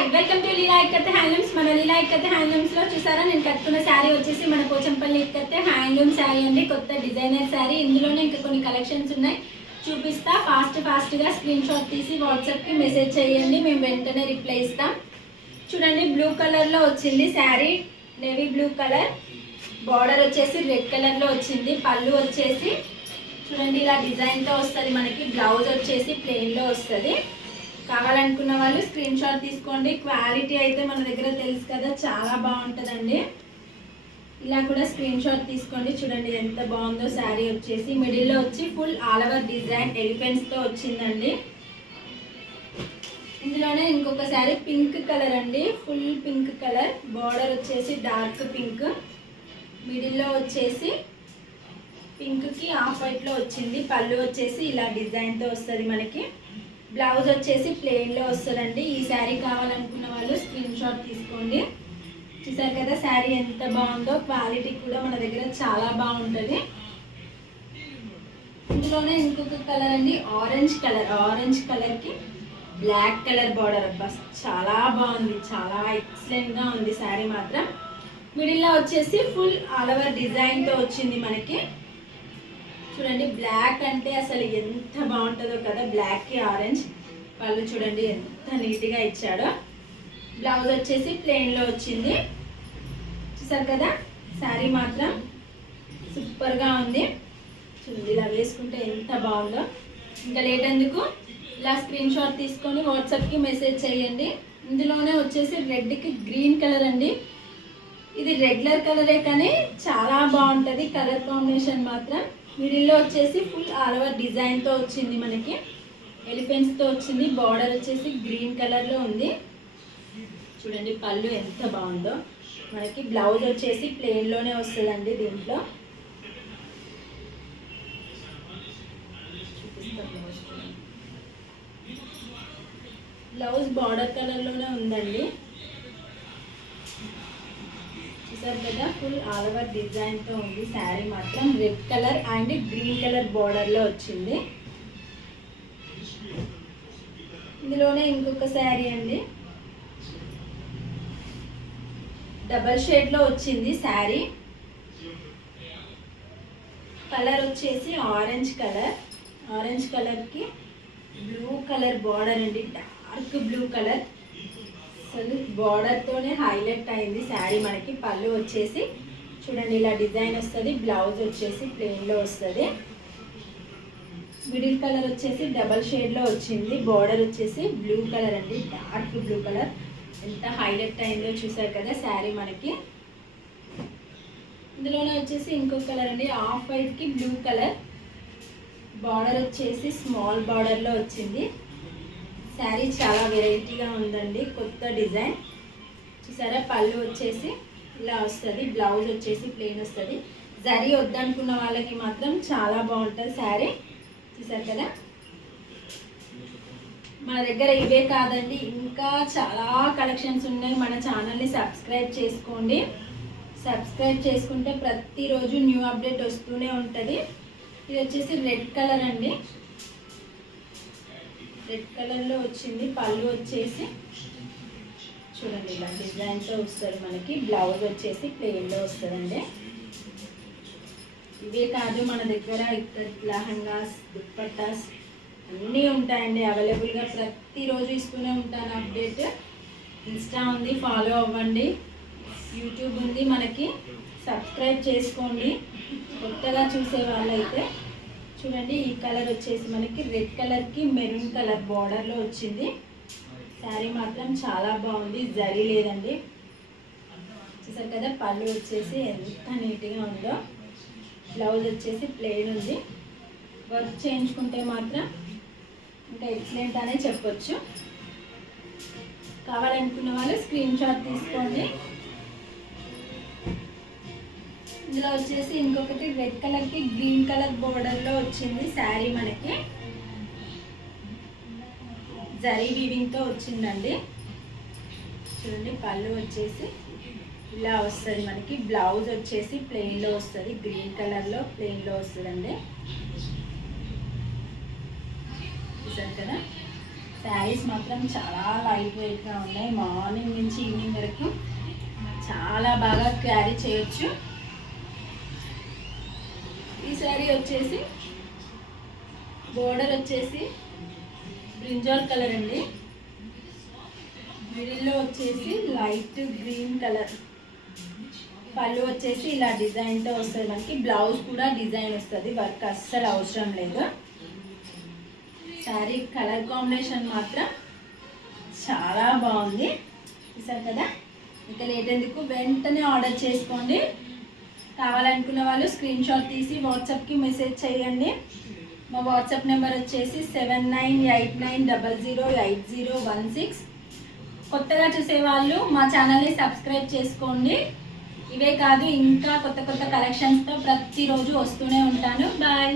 Hi welcome to Leela Ikat handlooms. మన Leela Ikat handlooms లో చూసారా నేను కట్టుకున్న శారీ వచ్చేసి మన పోచంపల్లి ఇక్కతే హ్యాండ్లూమ్ శారీ అండి. కొత్త డిజైనర్ శారీ. ఇందులోనే ఇంకా కొన్ని కలెక్షన్స్ ఉన్నాయి, చూపిస్తా. ఫాస్ట్ గా స్క్రీన్ షాట్ తీసి వాట్సాప్ కి మెసేజ్ చేయండి, మేము వెంటనే రిప్లై ఇస్తాం. చూడండి బ్లూ కలర్ లో వచ్చింది sari, navy blue colour. Border వచ్చేసి రెడ్ కలర్ లో వచ్చింది. పళ్ళు వచ్చేసి చూడండి ఇలా డిజైన్ తో వస్తుంది మనకి. బ్లౌజ్ వచ్చేసి ప్లెయిన్ లో వస్తుంది. కావాలనుకున్న వాళ్ళు స్క్రీన్ షాట్ తీసుకోండి. క్వాలిటీ అయితే మన దగ్గర తెలుసు కదా, చాలా బాగుంటుందండి. ఇలా కూడా స్క్రీన్ షాట్ తీసుకోండి. చూడండి ఎంత బాగుందో శారీ. వచ్చేసి మిడిల్లో వచ్చి ఫుల్ ఆల్ ఓవర్ డిజైన్ ఎలిఫెంట్స్తో వచ్చిందండి. ఇందులోనే ఇంకొక శారీ పింక్ కలర్ అండి, ఫుల్ పింక్ కలర్. బార్డర్ వచ్చేసి డార్క్ పింక్, మిడిల్లో వచ్చేసి పింక్కి ఆఫ్ వైట్లో వచ్చింది. పళ్ళు వచ్చేసి ఇలా డిజైన్తో వస్తుంది మనకి. బ్లౌజ్ వచ్చేసి ప్లెయిన్లో వస్తుందండి. ఈ శారీ కావాలనుకున్న వాళ్ళు స్క్రీన్ షాట్ తీసుకోండి. చూసారు కదా శారీ ఎంత బాగుందో. క్వాలిటీ కూడా మన దగ్గర చాలా బాగుంటుంది. ఇందులోనే ఇంకొక కలర్ అండి, ఆరెంజ్ కలర్. ఆరెంజ్ కలర్కి బ్లాక్ కలర్ బార్డర్. అబ్బా చాలా బాగుంది, చాలా ఎక్సలెంట్గా ఉంది శారీ మాత్రం. మిడిల్లో వచ్చేసి ఫుల్ ఆల్ ఓవర్ డిజైన్తో వచ్చింది మనకి. చూడండి బ్లాక్ అంటే అసలు ఎంత బాగుంటుందో కదా, బ్లాక్కి ఆరెంజ్. పళ్ళు చూడండి ఎంత నీట్గా ఇచ్చాడో. బ్లౌజ్ వచ్చేసి ప్లెయిన్లో వచ్చింది. చూసారు కదా శారీ మాత్రం సూపర్గా ఉంది. చూడండి ఇలా వేసుకుంటే ఎంత బాగుందో. ఇంకా లేట్ ఎందుకు, ఇలా స్క్రీన్ షాట్ తీసుకొని వాట్సాప్కి మెసేజ్ చేయండి. ఇందులోనే వచ్చేసి రెడ్కి గ్రీన్ కలర్ అండి. ఇది రెగ్యులర్ కలరే కానీ చాలా బాగుంటుంది కలర్ కాంబినేషన్ మాత్రం. మిడిల్లో వచ్చేసి ఫుల్ ఆల్ ఓవర్ డిజైన్తో వచ్చింది మనకి, ఎలిఫెంట్స్తో వచ్చింది. బార్డర్ వచ్చేసి గ్రీన్ కలర్లో ఉంది. చూడండి పళ్ళు ఎంత బాగుందో మనకి. బ్లౌజ్ వచ్చేసి ప్లెయిన్లోనే వస్తుందండి. దీంట్లో బ్లౌజ్ బార్డర్ కలర్లోనే ఉందండి. చూసారు కదా ఫుల్ ఆల్ ఓవర్ డిజైన్తో ఉంది శారీ మాత్రం. Red colour and green colour బార్డర్లో వచ్చింది. ఇందులోనే ఇంకొక శారీ అండి, డబల్ షేడ్లో వచ్చింది శారీ. కలర్ వచ్చేసి ఆరెంజ్ కలర్. ఆరెంజ్ కలర్కి బ్లూ కలర్ బార్డర్ అండి, డార్క్ బ్లూ కలర్. అసలు బార్డర్తోనే హైలైట్ అయింది శారీ మనకి. పళ్ళు వచ్చేసి చూడండి ఇలా డిజైన్ వస్తుంది. బ్లౌజ్ వచ్చేసి ప్లెయిన్లో వస్తుంది. మిడిల్ కలర్ వచ్చేసి డబల్ షేడ్లో వచ్చింది. బార్డర్ వచ్చేసి బ్లూ కలర్ అండి, డార్క్ బ్లూ కలర్. ఎంత హైలైట్ అయిందో చూసారు కదా శారీ మనకి. ఇందులోనే వచ్చేసి ఇంకొక కలర్ అండి, ఆఫ్ వైట్కి బ్లూ కలర్. బార్డర్ వచ్చేసి స్మాల్ బార్డర్లో వచ్చింది. శారీ చాలా వెరైటీగా ఉందండి, కొత్త డిజైన్. చూసారా పళ్ళు వచ్చేసి ఇలా వస్తుంది. బ్లౌజ్ వచ్చేసి ప్లెయిన్ వస్తుంది. జరీ వద్దనుకున్న వాళ్ళకి మాత్రం చాలా బాగుంటుంది శారీ. చూసారు కదా మన దగ్గర ఇవే కాదండి, ఇంకా చాలా కలెక్షన్స్ ఉన్నాయి. మన ఛానల్ని సబ్స్క్రైబ్ చేసుకోండి. సబ్స్క్రైబ్ చేసుకుంటే ప్రతిరోజు న్యూ అప్డేట్ వస్తూనే ఉంటుంది. ఇది వచ్చేసి రెడ్ కలర్ అండి, రెడ్ కలర్లో వచ్చింది. పళ్ళు వచ్చేసి చూడండి ఇలా డిజైన్తో వస్తుంది మనకి. బ్లౌజ్ వచ్చేసి ప్లెయిన్లో వస్తుందండి. ఇవే కాదు మన దగ్గర ఇక్కడ లెహంగాస్, దుప్పట్టాస్ అన్నీ ఉంటాయండి అవైలబుల్గా. ప్రతిరోజు ఇస్తూనే ఉంటాను అప్డేట్. ఇన్స్టా ఉంది, ఫాలో అవ్వండి. యూట్యూబ్ ఉంది మనకి, సబ్స్క్రైబ్ చేసుకోండి కొత్తగా చూసే వాళ్ళైతే. చూడండి ఈ కలర్ వచ్చేసి మనకి రెడ్ కలర్కి మెరూన్ కలర్ బార్డర్లో వచ్చింది. శారీ మాత్రం చాలా బాగుంది, జరీ లేదండి. చూసారు కదా పళ్ళు వచ్చేసి ఎంత నీట్గా ఉందో. బ్లౌజ్ వచ్చేసి ప్లెయిన్ ఉంది. వర్క్ చేయించుకుంటే మాత్రం ఇంకా ఎక్సలెంట్ అనే చెప్పొచ్చు. కావాలనుకున్న వాళ్ళు స్క్రీన్ షాట్ తీసుకోండి. ఇందులో వచ్చేసి ఇంకొకటి రెడ్ కలర్కి గ్రీన్ కలర్ బోర్డర్లో వచ్చింది శారీ మనకి. జరీ వీవింగ్తో వచ్చిందండి. చూడండి పళ్ళు వచ్చేసి ఇలా వస్తుంది మనకి. బ్లౌజ్ వచ్చేసి ప్లెయిన్లో వస్తుంది, గ్రీన్ కలర్లో ప్లెయిన్లో వస్తుందండి. చూసారు కదా శారీస్ మాత్రం చాలా లైట్ వెయిట్గా ఉన్నాయి. మార్నింగ్ నుంచి ఈవినింగ్ వరకు చాలా బాగా క్యారీ చేయొచ్చు. ఈ శారీ వచ్చేసి బోర్డర్ వచ్చేసి బ్రింజాల్ కలర్ అండి. మిడిల్లో వచ్చేసి లైట్ గ్రీన్ కలర్. పళ్ళు వచ్చేసి ఇలా డిజైన్తో వస్తుంది. మనకి బ్లౌజ్ కూడా డిజైన్ వస్తుంది, వర్క్ అస్సలు అవసరం లేదు. శారీ కలర్ కాంబినేషన్ మాత్రం చాలా బాగుంది, చూసారు కదా. ఇంకా లేట్ ఎందుకు, వెంటనే ఆర్డర్ చేసుకోండి. కావాలనుకున్న వాళ్ళు స్క్రీన్ షాట్ తీసి వాట్సాప్కి మెసేజ్ చేయండి. మా వాట్సాప్ నెంబర్ వచ్చేసి 7989008016. కొత్తగా చూసేవాళ్ళు మా ఛానల్ని సబ్స్క్రైబ్ చేసుకోండి. ఇవే కాదు ఇంకా కొత్త కొత్త కలెక్షన్స్తో ప్రతిరోజు వస్తూనే ఉంటాను. బాయ్.